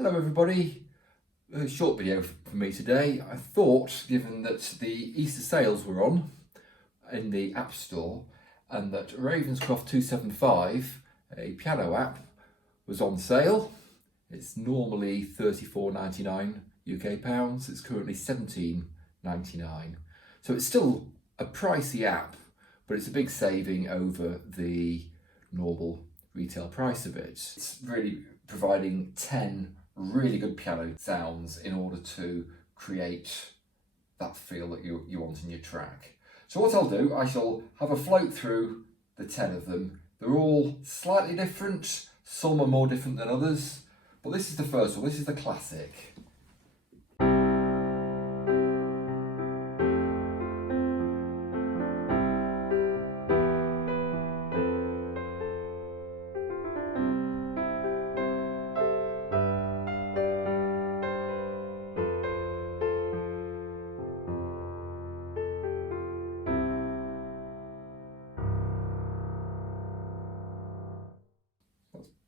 Hello everybody, a short video for me today. I thought, given that the Easter sales were on in the App Store and that Ravenscroft 275, a piano app, was on sale. It's normally £34.99 UK pounds, it's currently £17.99. So it's still a pricey app, but it's a big saving over the normal retail price of it. It's really providing 10 really good piano sounds in order to create that feel that you want in your track. So what I'll do, I shall have a float through the 10 of them. They're all slightly different, some are more different than others, but this is the first one, this is the classic.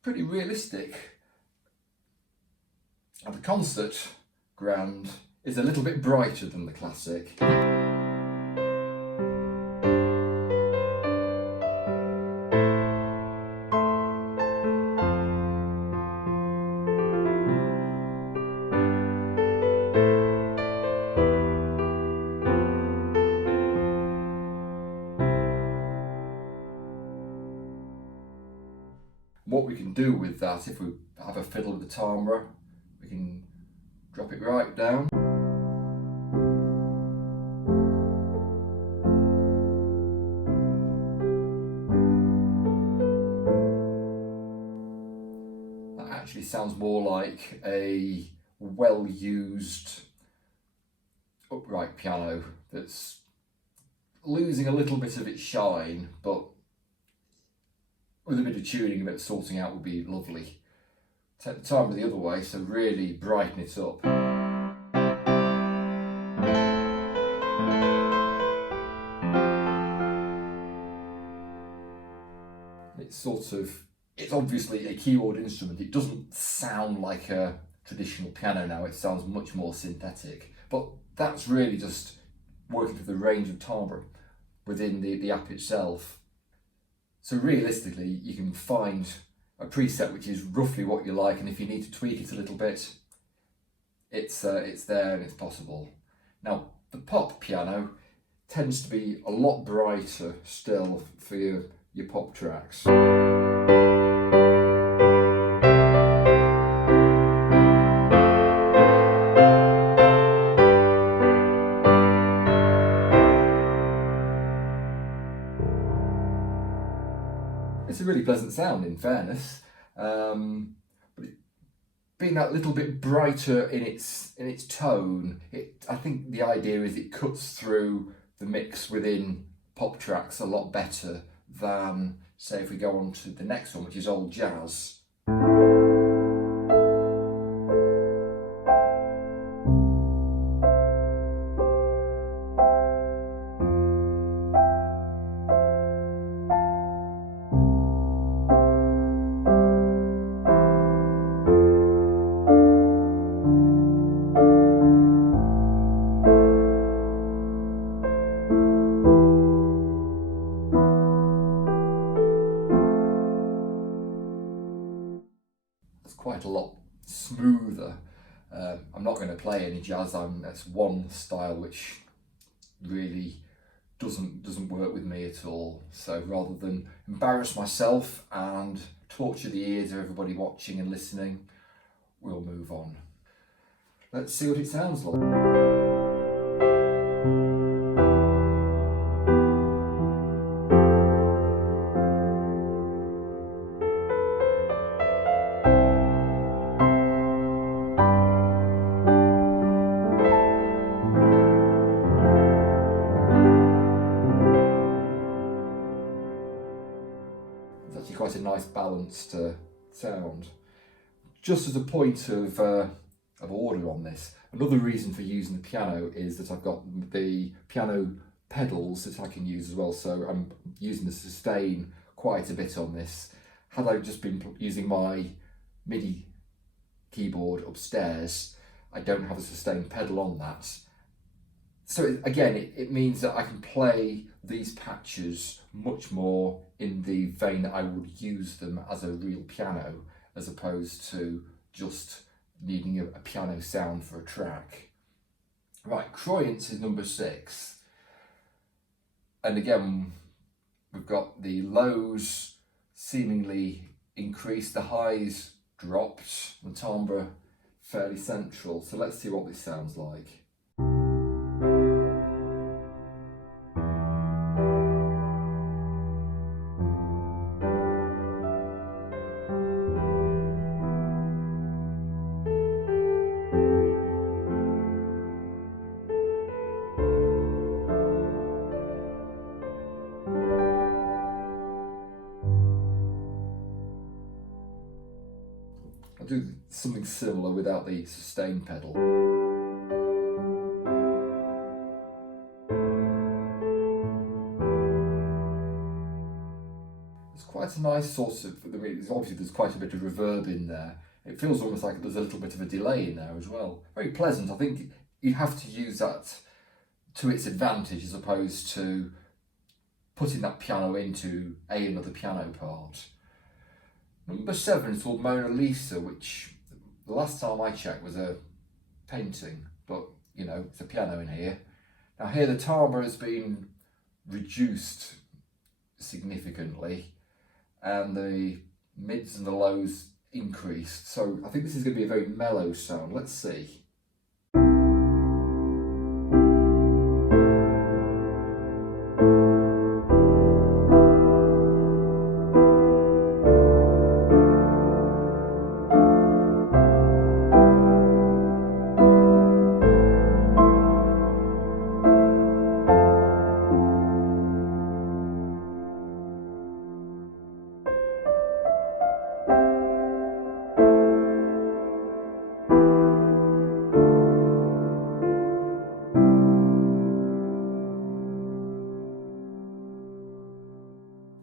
Pretty realistic. And the concert grand is a little bit brighter than the classic. What we can do with that, if we have a fiddle with the timbre, we can drop it right down. That actually sounds more like a well-used upright piano that's losing a little bit of its shine, but with a bit of tuning, a bit of sorting out would be lovely. Take the timbre the other way, so really brighten it up. It's obviously a keyboard instrument. It doesn't sound like a traditional piano now, it sounds much more synthetic. But that's really just working through the range of timbre within the app itself. So realistically, you can find a preset which is roughly what you like, and if you need to tweak it a little bit, it's there and it's possible. Now, the pop piano tends to be a lot brighter still for your pop tracks. It's a really pleasant sound, in fairness, but being that little bit brighter in its tone, I think the idea is it cuts through the mix within pop tracks a lot better than, say, if we go on to the next one, which is old jazz. Quite a lot smoother. I'm not going to play any jazz. That's one style which really doesn't work with me at all. So rather than embarrass myself and torture the ears of everybody watching and listening, we'll move on. Let's see what it sounds like. Quite a nice balanced sound. Just as a point of order on this, another reason for using the piano is that I've got the piano pedals that I can use as well, so I'm using the sustain quite a bit on this. Had I just been using my MIDI keyboard upstairs, I don't have a sustain pedal on that. So again, it means that I can play these patches much more in the vein that I would use them as a real piano, as opposed to just needing a piano sound for a track. Right, Croyance is number 6. And again, we've got the lows seemingly increased, the highs dropped, the timbre fairly central. So let's see what this sounds like. I'll do something similar without the sustain pedal. It's quite a nice sort of, obviously there's quite a bit of reverb in there. It feels almost like there's a little bit of a delay in there as well. Very pleasant. I think you have to use that to its advantage as opposed to putting that piano into another piano part. Number 7 is called Mona Lisa, which the last time I checked was a painting, but you know, it's a piano in here. Now here the timbre has been reduced significantly and the mids and the lows increased. So I think this is going to be a very mellow sound. Let's see.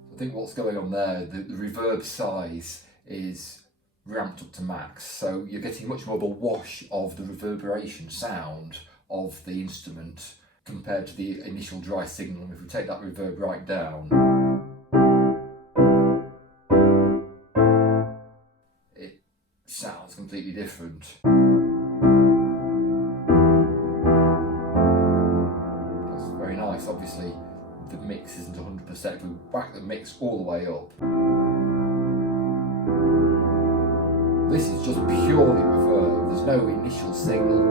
I think what's going on there, the reverb size is ramped up to max, so you're getting much more of a wash of the reverberation sound of the instrument compared to the initial dry signal. And if we take that reverb right down, it sounds completely different. That's very nice. Obviously the mix isn't 100%, if we whack the mix all the way up. This is just purely reverb, there's no initial signal.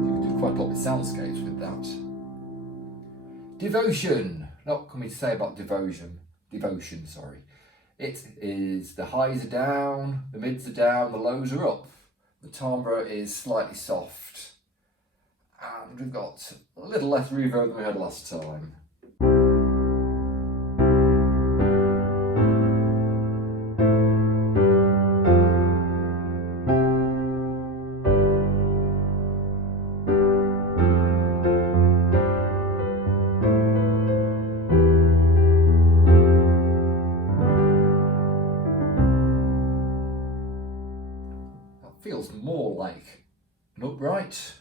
You can do quite a lot with soundscapes with that. Devotion, not coming to say about devotion, sorry. It is, the highs are down, the mids are down, the lows are up. The timbre is slightly soft, and we've got a little less reverb than we had last time. Feels more like an upright.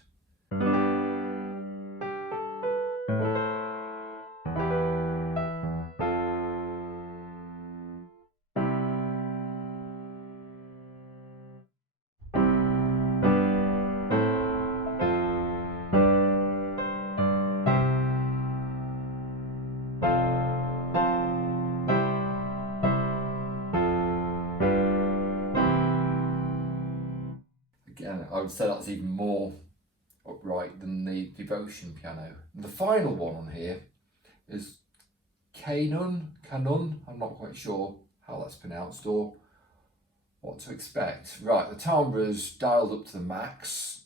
Again, I would say that's even more upright than the Devotion piano. And the final one on here is Canon, I'm not quite sure how that's pronounced or what to expect. Right, the timbre is dialed up to the max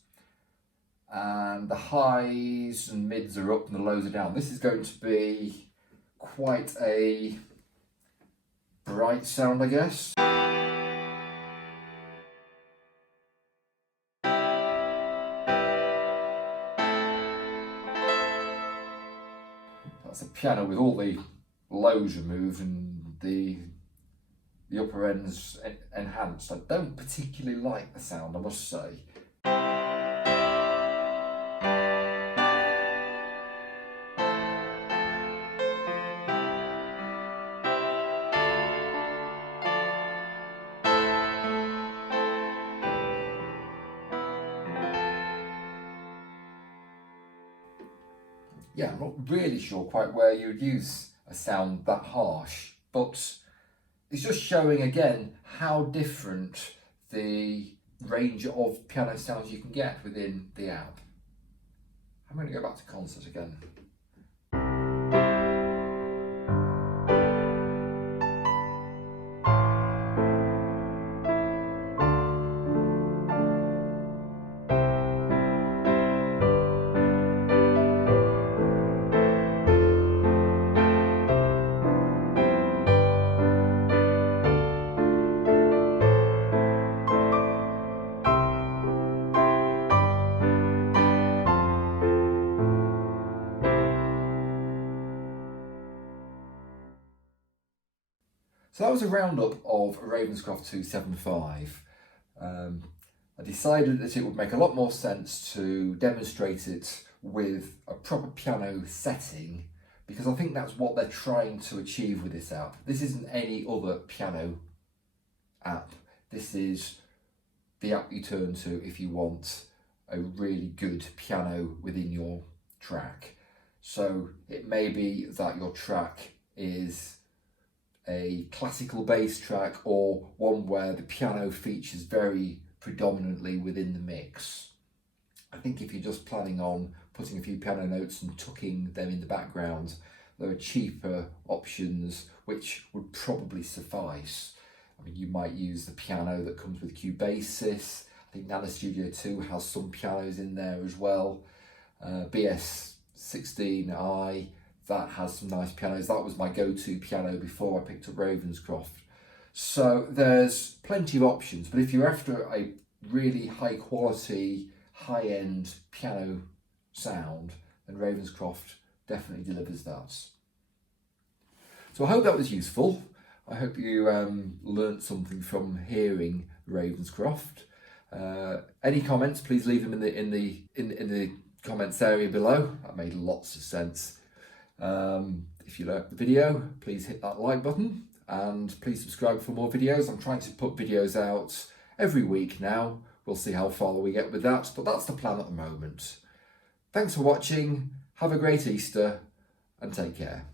and the highs and mids are up and the lows are down. This is going to be quite a bright sound, I guess. That's a piano with all the lows removed and the upper end's enhanced. I don't particularly like the sound, I must say. Yeah, I'm not really sure quite where you would use a sound that harsh, but it's just showing again how different the range of piano sounds you can get within the app. I'm going to go back to concert again. So that was a roundup of Ravenscroft 275. I decided that it would make a lot more sense to demonstrate it with a proper piano setting, because I think that's what they're trying to achieve with this app. This isn't any other piano app. This is the app you turn to if you want a really good piano within your track. So it may be that your track is a classical bass track or one where the piano features very predominantly within the mix. I think if you're just planning on putting a few piano notes and tucking them in the background, there are cheaper options which would probably suffice. I mean, you might use the piano that comes with Cubasis. I think Nano Studio 2 has some pianos in there as well. BS16i, that has some nice pianos. That was my go-to piano before I picked up Ravenscroft. So there's plenty of options, but if you're after a really high quality, high-end piano sound, then Ravenscroft definitely delivers that. So I hope that was useful. I hope you learnt something from hearing Ravenscroft. Any comments, please leave them in the comments area below. That made lots of sense. If you liked the video, please hit that like button and please subscribe for more videos. I'm trying to put videos out every week now. We'll see how far we get with that, but that's the plan at the moment. Thanks for watching, have a great Easter and take care.